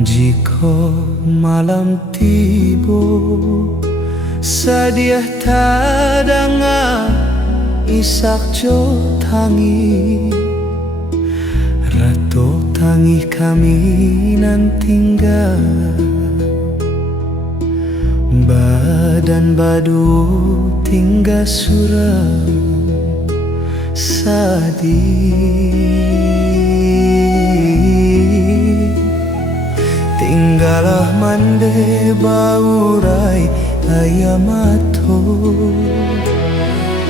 Jika malam tiba sadiah tadanga isak jo tangi rato tangi kami nan tinggal badan badu tinggal suram sadih tinggalah mande baurai ayamato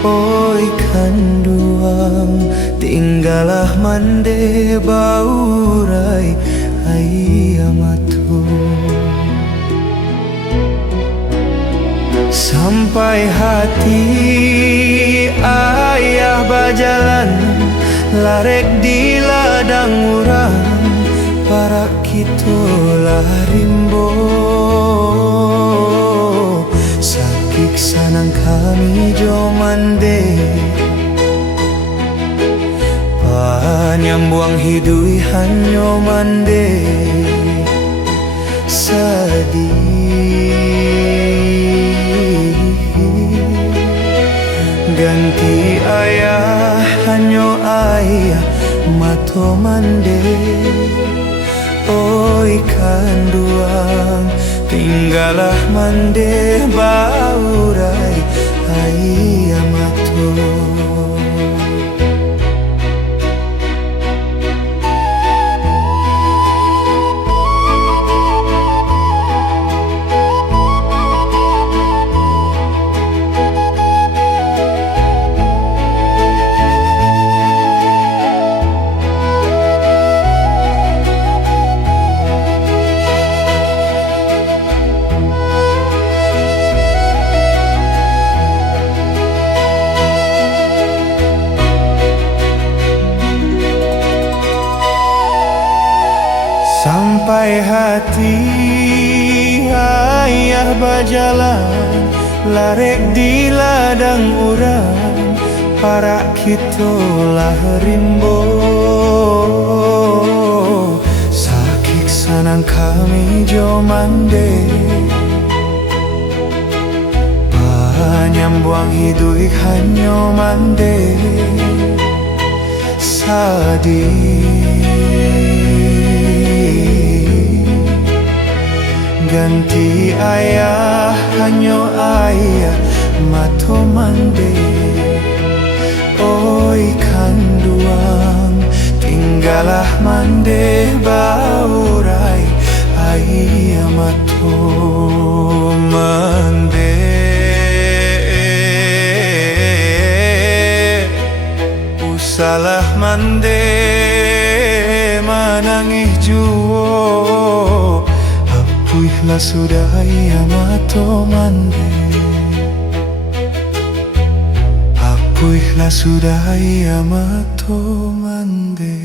oi kanduang tinggalah mande baurai ayamato sampai hati ayah bajalan larek di ladang urang para kitolah rimbo sakik sanang kami jomande panyambuang hidui hanyo mande sadih ganti ayah hanyo ayah mato mande oi kanduang tinggalah mande baurai ayamato sampai hati ayah bajalan larek di ladang urang para kitolah rimbo sakik sanang kami jomande panyambuang hidui hanyo mande sadih ganti ayah hanyo ayah mato mande oi kanduang tinggalah mande baurai ayah mato mande usalah mande manangih juo apuihlah sudah ayamato mande apuihlah sudah ayamato mande